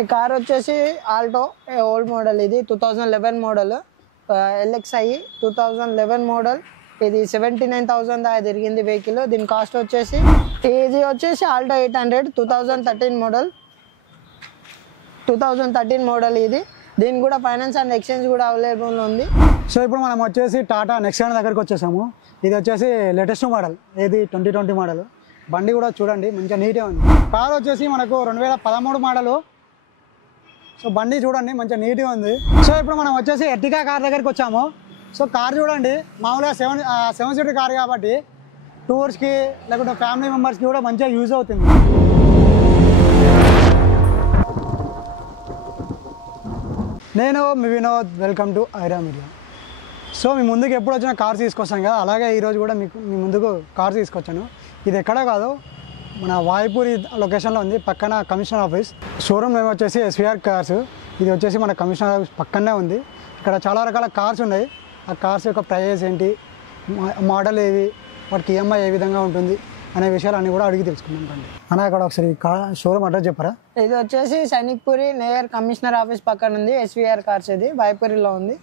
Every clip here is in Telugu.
ఈ కార్ వచ్చేసి ఆల్టో ఓల్డ్ మోడల్, ఇది 2011 మోడల్, LXi 2011 మోడల్. ఇది 79,000 దాకా తిరిగింది వెహికల్. దీని కాస్ట్ వచ్చేసి ఇది వచ్చేసి ఆల్టో 800 2013 మోడల్ ఇది. దీని కూడా ఫైనాన్స్ అండ్ ఎక్స్చేంజ్ కూడా అవైలబుల్ ఉంది. సో ఇప్పుడు మనం వచ్చేసి టాటా నెక్సాన్ దగ్గరికి వచ్చేసాము. ఇది వచ్చేసి లేటెస్ట్ మోడల్, ఇది 2020 మోడల్. బండి కూడా చూడండి మంచిగా నీట్గా ఉంది. కార్ వచ్చేసి మనకు 2013 మోడల్. సో బండి చూడండి మంచిగా నీట్గా ఉంది. సో ఇప్పుడు మనం వచ్చేసి ఎర్టిగా కార్ దగ్గరికి వచ్చాము. సో కార్ చూడండి, మామూలుగా సెవెన్ సీటర్ కార్ కాబట్టి టూర్స్కి లేకుంటే ఫ్యామిలీ మెంబర్స్కి కూడా మంచిగా యూజ్ అవుతుంది. నేను మీ Vinod, welcome to Aira media. So మీ ముందుకు ఎప్పుడు వచ్చినా కార్స్ తీసుకొస్తాను కదా, అలాగే ఈరోజు కూడా మీ ముందుకు కార్స్ తీసుకొచ్చాను. ఇది ఎక్కడా కాదు, మన వాయుపూరి లొకేషన్లో ఉంది, పక్కన కమిషనర్ ఆఫీస్. షోరూమ్ నేమ్ వచ్చేసి SVR కార్స్. ఇది వచ్చేసి మన కమిషనర్ ఆఫీస్ పక్కనే ఉంది. ఇక్కడ చాలా రకాల కార్స్ ఉన్నాయి. ఆ కార్స్ యొక్క ప్రైస్ ఏంటి, మోడల్ ఏవి, వాటికి EMI ఏ విధంగా ఉంటుంది అనే విషయాలన్నీ కూడా అడిగి తెలుసుకుందాం రండి. అన్న ఇక్కడ ఒకసారి షోరూమ్ అడ్రస్ చెప్పరా? ఇది వచ్చేసి సైనిక్పురి నేయర్ కమిషనర్ ఆఫీస్ పక్కన ఉంది. SVR కార్స్, ఇది వాయుపూరిలో ఉంది.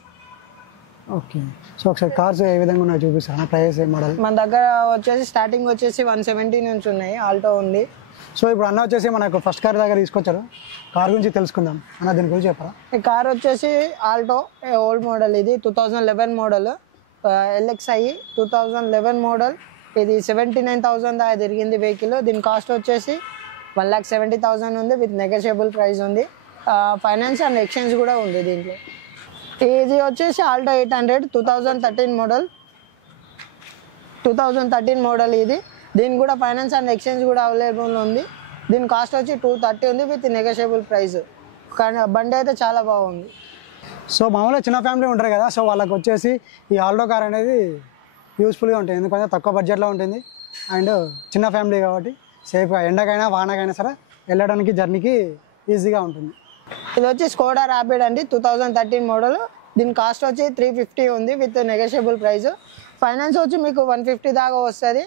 ఓకే, సో ఒకసారి కార్స్ ఏ విధంగా ఉన్నాయో చూపిస్తారా, ప్రైస్ ఏ మోడల్? మన దగ్గర వచ్చేసి స్టార్టింగ్ వచ్చేసి 170 నుంచి ఉన్నాయి. ఆల్టో ఉంది. సో ఇప్పుడు అన్న వచ్చేసి మనకు ఫస్ట్ కార్ దగ్గర తీసుకొచ్చారు. కార్ గురించి తెలుసుకుందాం అన్న, దీని గురించి చెప్పరా? ఈ కార్ వచ్చేసి ఆల్టో ఓల్డ్ మోడల్, ఇది 2011 మోడల్, LXi 2011 మోడల్. ఇది 79,000 దాకా తిరిగింది వెహికల్. దీని కాస్ట్ వచ్చేసి 1,70,000 ఉంది, విత్ నెగోషియబుల్ ప్రైస్ ఉంది. ఫైనాన్స్ అండ్ ఎక్స్చేంజ్ కూడా ఉంది దీంట్లో. ఇది వచ్చేసి ఆల్టో 800 2013 మోడల్ ఇది. దీని కూడా ఫైనాన్స్ అండ్ ఎక్స్చేంజ్ కూడా అవైలబుల్ ఉంది. దీని కాస్ట్ వచ్చి 230 ఉంది, విత్ నెగోషియబుల్ ప్రైస్. కానీ బండి అయితే చాలా బాగుంది. సో మామూలుగా చిన్న ఫ్యామిలీ ఉంటారు కదా, సో వాళ్ళకి వచ్చేసి ఈ ఆల్టో కార్ అనేది యూస్ఫుల్గా ఉంటుంది. ఎందుకంటే తక్కువ బడ్జెట్లో ఉంటుంది అండ్ చిన్న ఫ్యామిలీ కాబట్టి సేఫ్గా ఎండకైనా వానకైనా సరే వెళ్ళడానికి జర్నీకి ఈజీగా ఉంటుంది. ఇది వచ్చి స్కోడా ర్యాపిడ్ అండి, 2013 మోడల్. దీని కాస్ట్ వచ్చి 350 ఉంది, విత్ నెగోషియబుల్ ప్రైస్. ఫైనాన్స్ వచ్చి మీకు 150 దాకా వస్తుంది.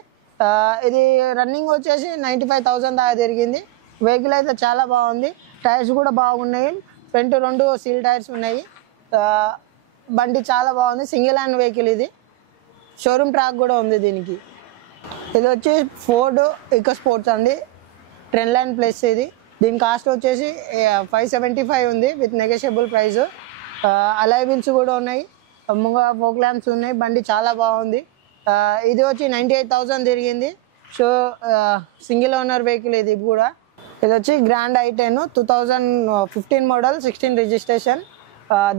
ఇది రన్నింగ్ వచ్చేసి 95,000 దాకా తిరిగింది. వెహికల్ అయితే చాలా బాగుంది. టైర్స్ కూడా బాగున్నాయి. ఫ్రంట్ 2 సీల్ టైర్స్ ఉన్నాయి. బండి చాలా బాగుంది. సింగిల్ హ్యాండ్ వెహికల్ ఇది. షోరూమ్ ట్రాక్ కూడా ఉంది దీనికి. ఇది వచ్చి ఫోర్డ్ ఇకో స్పోర్ట్స్ అండి, ట్రెండ్ లైన్ ప్లస్ ఇది. దీని కాస్ట్ వచ్చేసి 575 ఉంది, with negotiable price. Alloy wheels కూడా ఉన్నాయి, ఫోక్ ల్యాంప్స్ ఉన్నాయి. బండి చాలా బాగుంది. ఇది వచ్చి 98,000 తిరిగింది. సో సింగిల్ ఓనర్ వెహికల్ ఇది కూడా. ఇది వచ్చి గ్రాండ్ i10 2015 మోడల్, 16 రిజిస్ట్రేషన్.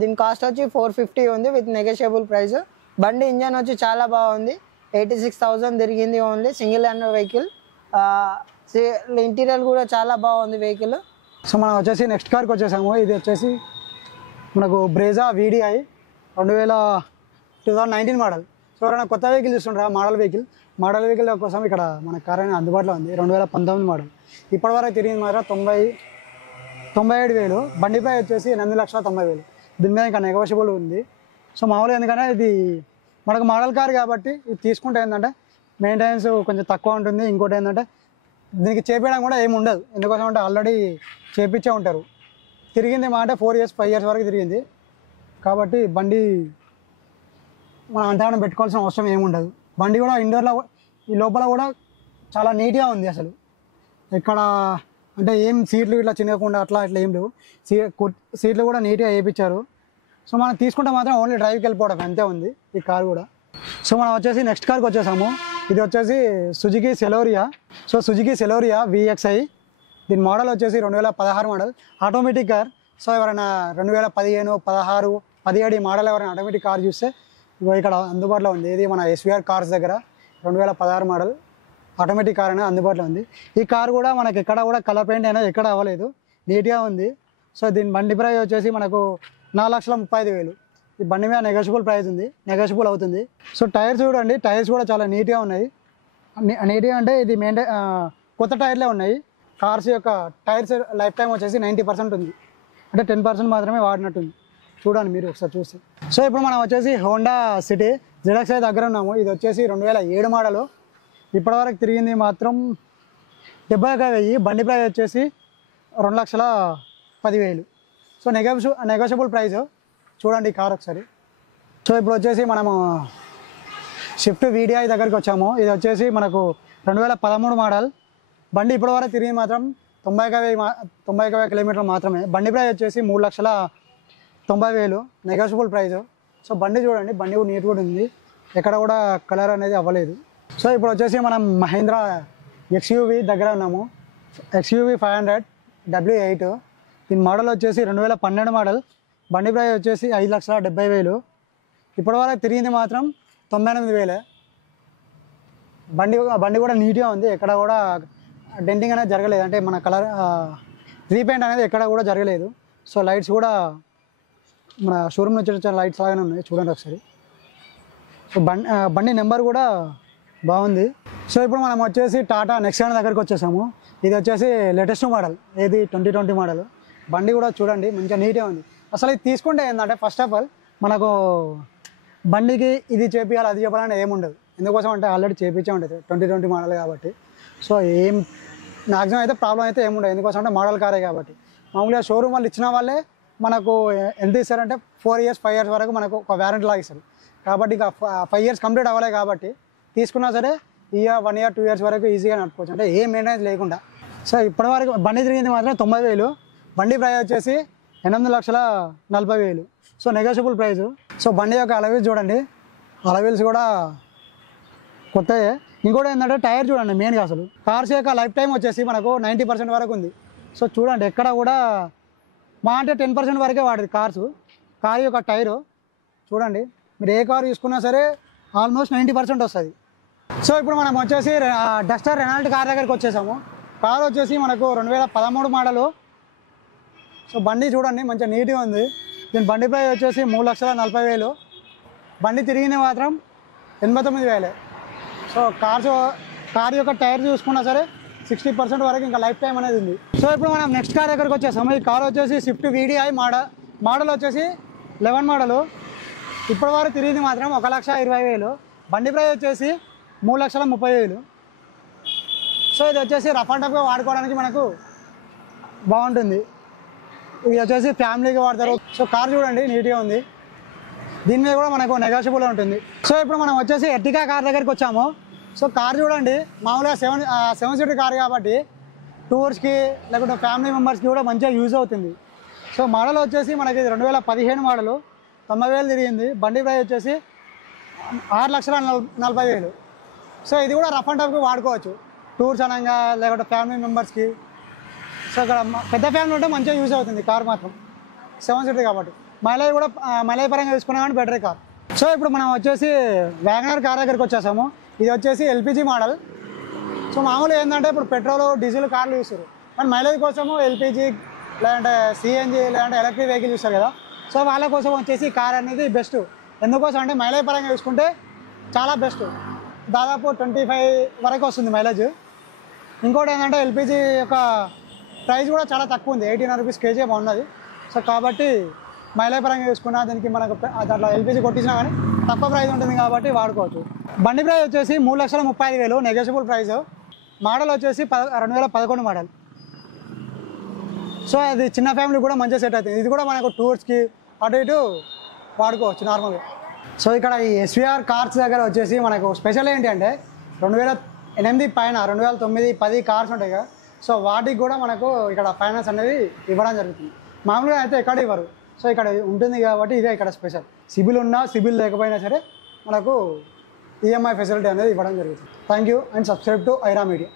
దీని కాస్ట్ వచ్చి 450 ఉంది, విత్ నెగోషియబుల్ ప్రైస్. బండి ఇంజన్ వచ్చి చాలా బాగుంది. 86,000 తిరిగింది, only single owner vehicle. Interior కూడా చాలా బాగుంది వెహికల్. సో మనం వచ్చేసి నెక్స్ట్ కార్కి వచ్చేసాము. ఇది వచ్చేసి మనకు బ్రేజా VDI 2019 మోడల్. సో ఎవరైనా కొత్త వెహికల్ చూస్తుంటారా, మోడల్ వెహికల్ కోసం ఇక్కడ మన కార్ అనేది అందుబాటులో ఉంది. 2019 మోడల్. ఇప్పటివరకు తిరిగింది మాత్రం 97,000. బండి ప్రైస్ వచ్చేసి 8,90,000. దీని మీద ఇంకా నెగోషియబుల్ ఉంది. సో మామూలుగా ఎందుకంటే ఇది మనకు మోడల్ కార్ కాబట్టి ఇది తీసుకుంటే ఏంటంటే మెయింటెనెన్స్ కొంచెం తక్కువ ఉంటుంది. ఇంకోటి ఏంటంటే దీనికి చేపించడం కూడా ఏమి ఉండదు. ఎందుకోసం అంటే ఆల్రెడీ చేపించే ఉంటారు. తిరిగింది మాట 4 years 5 years వరకు తిరిగింది కాబట్టి బండి మనం అంతగానం పెట్టుకోవాల్సిన అవసరం ఏమి ఉండదు. బండి కూడా ఇండోర్లో ఈ లోపల కూడా చాలా నీట్గా ఉంది. అసలు ఇక్కడ అంటే ఏం సీట్లు ఇట్లా చిన్నకుండా అట్లా ఏం లేవు. సీట్లు కూడా నీట్గా వేయించారు. సో మనం తీసుకుంటే మాత్రం ఓన్లీ డ్రైవ్కి వెళ్ళిపోవడం అంతే ఉంది ఈ కార్ కూడా. సో మనం వచ్చేసి నెక్స్ట్ కార్కి వచ్చేసాము. ఇది వచ్చేసి Suzuki Celerio. So Suzuki Celerio VXi. దీని మోడల్ వచ్చేసి 2016 మోడల్, ఆటోమేటిక్ కార్. సో ఎవరైనా 2015, 16, 17 ఈ మోడల్ ఎవరైనా ఆటోమేటిక్ కార్ చూస్తే ఇక్కడ అందుబాటులో ఉంది. ఇది మన SVR కార్స్ దగ్గర 2016 మోడల్ ఆటోమేటిక్ కార్ అనేది అందుబాటులో ఉంది. ఈ కార్ కూడా మనకి ఎక్కడ కూడా కలర్ పెయింట్ అయినా ఎక్కడ అవ్వలేదు, నీట్గా ఉంది. సో దీని బండి ప్రైస్ వచ్చేసి మనకు 4,35,000. ఈ బండి మీద నెగోషియబుల్ ప్రైస్ ఉంది, నెగోషియబుల్ అవుతుంది. సో టైర్స్ చూడండి, టైర్స్ కూడా చాలా నీట్గా ఉన్నాయి. నీట్గా అంటే ఇది కొత్త టైర్లే ఉన్నాయి. కార్స్ యొక్క టైర్స్ లైఫ్ టైం వచ్చేసి 90% ఉంది, అంటే 10% మాత్రమే వాడినట్టుంది. చూడండి మీరు ఒకసారి చూస్తే. సో ఇప్పుడు మనం వచ్చేసి హోండా సిటీ ZXi దగ్గర ఉన్నాము. ఇది వచ్చేసి 2007 మోడలు. ఇప్పటివరకు తిరిగింది మాత్రం 71,000. బండి ప్రైస్ వచ్చేసి 10,000. So negotiable price. చూడండి ఈ కార్ ఒకసారి. సో ఇప్పుడు వచ్చేసి మనము స్విఫ్ట్ VDI దగ్గరికి వచ్చాము. ఇది వచ్చేసి మనకు 2013 మోడల్. బండి ఇప్పటివరకు తిరిగి మాత్రం 91,000 కిలోమీటర్లు మాత్రమే. బండి ప్రైస్ వచ్చేసి 3,90,000 నెగోషియబుల్ ప్రైస్. సో బండి చూడండి, బండి కూడా నీట్ కూడా ఉంది, ఎక్కడ కూడా కలర్ అనేది అవ్వలేదు. సో ఇప్పుడు వచ్చేసి మనం మహీంద్రా XUV దగ్గర ఉన్నాము. XUV 500 W8. దీని మోడల్ వచ్చేసి 2012 మోడల్. బండి ప్రైస్ వచ్చేసి 5,70,000. ఇప్పటివరకు తిరిగింది మాత్రం 98,000. బండి కూడా నీట్గా ఉంది, ఎక్కడ కూడా డెంటింగ్ అనేది జరగలేదు, అంటే మన కలర్ రీపెయింట్ అనేది ఎక్కడ కూడా జరగలేదు. సో లైట్స్ కూడా మన షోరూమ్ నుంచి వచ్చిన లైట్స్ లాగానే ఉన్నాయి, చూడండి ఒకసారి. సో బండి నెంబర్ కూడా బాగుంది. సో ఇప్పుడు మనం వచ్చేసి టాటా నెక్సాన్ దగ్గరికి వచ్చేసాము. ఇది వచ్చేసి లేటెస్ట్ మోడల్, ఏది 2020 మోడల్. బండి కూడా చూడండి మంచిగా నీట్గా ఉంది. అసలు ఇది తీసుకుంటే ఏంటంటే ఫస్ట్ ఆఫ్ ఆల్ మనకు బండికి ఇది చేపించాలి అది చెప్పాలని ఏముండదు. ఎందుకోసం అంటే ఆల్రెడీ చేపించే ఉంటుంది 2020 మోడల్ కాబట్టి. సో మ్యాక్సిమం అయితే ప్రాబ్లం అయితే ఏముండదు, ఎందుకోసం అంటే మోడల్ కారే కాబట్టి. మామూలుగా షోరూమ్ వాళ్ళు ఇచ్చిన వాళ్ళే మనకు ఎంత ఇస్తారంటే 4 years 5 years వరకు మనకు ఒక వ్యారంటీ లాగా ఇస్తారు. కాబట్టి ఇంకా 5 years కంప్లీట్ అవ్వలే కాబట్టి తీసుకున్నా సరే 1 year 2 years వరకు ఈజీగా నడుపుకోవచ్చు, అంటే ఏ మెయింటెనెన్స్ లేకుండా. సో ఇప్పటివరకు బండి తిరిగింది మాత్రం 90,000. బండి ప్రైస్ వచ్చేసి 8,40,000. So negotiable price. సో బండి యొక్క అలవీల్స్ చూడండి, అలవీల్స్ కూడా కొత్తయే. ఇంకోటి ఏంటంటే టైర్ చూడండి, మెయిన్గా అసలు కార్స్ యొక్క లైఫ్ టైం వచ్చేసి మనకు 90% వరకు ఉంది. సో చూడండి ఎక్కడ కూడా మా అంటే 10% వరకే వాడేది కార్ యొక్క టైరు చూడండి. మీరు ఏ కారు తీసుకున్నా సరే ఆల్మోస్ట్ 90% వస్తుంది. సో ఇప్పుడు మనం వచ్చేసి డస్టర్ రెనాల్ట్ కార్ దగ్గరికి వచ్చేసాము. కార్ వచ్చేసి మనకు 2013 మోడలు. సో బండి చూడండి మంచిగా నీట్గా ఉంది. దీని బండి ప్రైస్ వచ్చేసి 3,40,000. బండి తిరిగింది మాత్రం 89,000. సో కార్ యొక్క టైర్ చూసుకున్నా సరే 60% వరకు ఇంకా లైఫ్ టైం అనేది ఉంది. సో ఇప్పుడు మనం నెక్స్ట్ కార్ దగ్గరికి వచ్చేసాము. ఈ కార్ వచ్చేసి స్విఫ్ట్ VDI మోడల్ వచ్చేసి 11 మోడలు. ఇప్పటి వరకు తిరిగింది మాత్రం 1,20,000. బండి ప్రైస్ వచ్చేసి 3,30,000. సో ఇది వచ్చేసి రఫ్ అండ్ టఫ్గా వాడుకోవడానికి మనకు బాగుంటుంది. ఇది వచ్చేసి ఫ్యామిలీకి వాడతారు. సో కార్ చూడండి నీట్గా ఉంది, దీని మీద కూడా మనకు నెగోషియబుల్ ఉంటుంది. సో ఇప్పుడు మనం వచ్చేసి ఎర్టిగా కార్ దగ్గరికి వచ్చాము. సో కార్ చూడండి, మామూలుగా 7 సీటర్ కార్ కాబట్టి టూర్స్కి లేకుంటే ఫ్యామిలీ మెంబర్స్కి కూడా మంచిగా యూజ్ అవుతుంది. సో మోడల్ వచ్చేసి మనకి 2015 మోడలు, 90,000 తిరిగింది. బండి ప్రైస్ వచ్చేసి 6,40,000. సో ఇది కూడా రఫ్ అండ్ టఫ్గా వాడుకోవచ్చు టూర్స్ అనగా లేకుంటే ఫ్యామిలీ మెంబర్స్కి. సో ఇక్కడ పెద్ద ఫ్యామిలీ ఉంటే మంచిగా యూజ్ అవుతుంది కార్ మాత్రం, 7 సీటర్ కాబట్టి. మైలేజ్ పరంగా తీసుకున్నా కానీ బెటర్ కార్. సో ఇప్పుడు మనం వచ్చేసి వ్యాగనర్ కార్ దగ్గరికి వచ్చేసాము. ఇది వచ్చేసి LPG మోడల్. సో మామూలుగా ఏంటంటే ఇప్పుడు పెట్రోల్ డీజిల్ కార్లు చూస్తారు, కానీ మైలేజ్ కోసము LPG లేదంటే CNG లేదంటే ఎలక్ట్రిక్ వెహికల్ చూస్తారు కదా. సో వాళ్ళ కోసం వచ్చేసి కార్ అనేది బెస్ట్. ఎందుకోసం అంటే మైలేజ్ పరంగా చూసుకుంటే చాలా బెస్ట్, దాదాపు 25 వరకు వస్తుంది మైలేజ్. ఇంకోటి ఏంటంటే LPG యొక్క ప్రైస్ కూడా చాలా తక్కువ ఉంది, 1,800 రూపీస్ కేజీ బాగున్నది. సో కాబట్టి మైలేజ్ పరంగా చూసుకున్నా దీనికి మనకు దాంట్లో LPG కొట్టించినా కానీ తక్కువ ప్రైస్ ఉంటుంది కాబట్టి వాడుకోవచ్చు. బండి ప్రైస్ వచ్చేసి 3,35,000 నెగోషియబుల్ ప్రైస్. మోడల్ వచ్చేసి 2011 మోడల్. సో అది చిన్న ఫ్యామిలీ కూడా మంచిగా సెట్ అవుతుంది. ఇది కూడా మనకు టూర్స్కి అటు ఇటు వాడుకోవచ్చు నార్మల్గా. సో ఇక్కడ ఈ SVR కార్స్ దగ్గర వచ్చేసి మనకు స్పెషల్ ఏంటి అంటే 2008 పైన 2009, 10 కార్స్ ఉంటాయి కదా. సో వాటికి కూడా మనకు ఇక్కడ ఫైనాన్స్ అనేది ఇవ్వడం జరుగుతుంది. మామూలుగా అయితే ఎక్కడ ఇవ్వరు, సో ఇక్కడ ఉంటుంది కాబట్టి ఇదే ఇక్కడ స్పెషల్. సిబిల్ ఉన్నా సిబిల్ లేకపోయినా సరే మనకు EMI ఫెసిలిటీ అనేది ఇవ్వడం జరుగుతుంది. Thank you and subscribe to Aira media.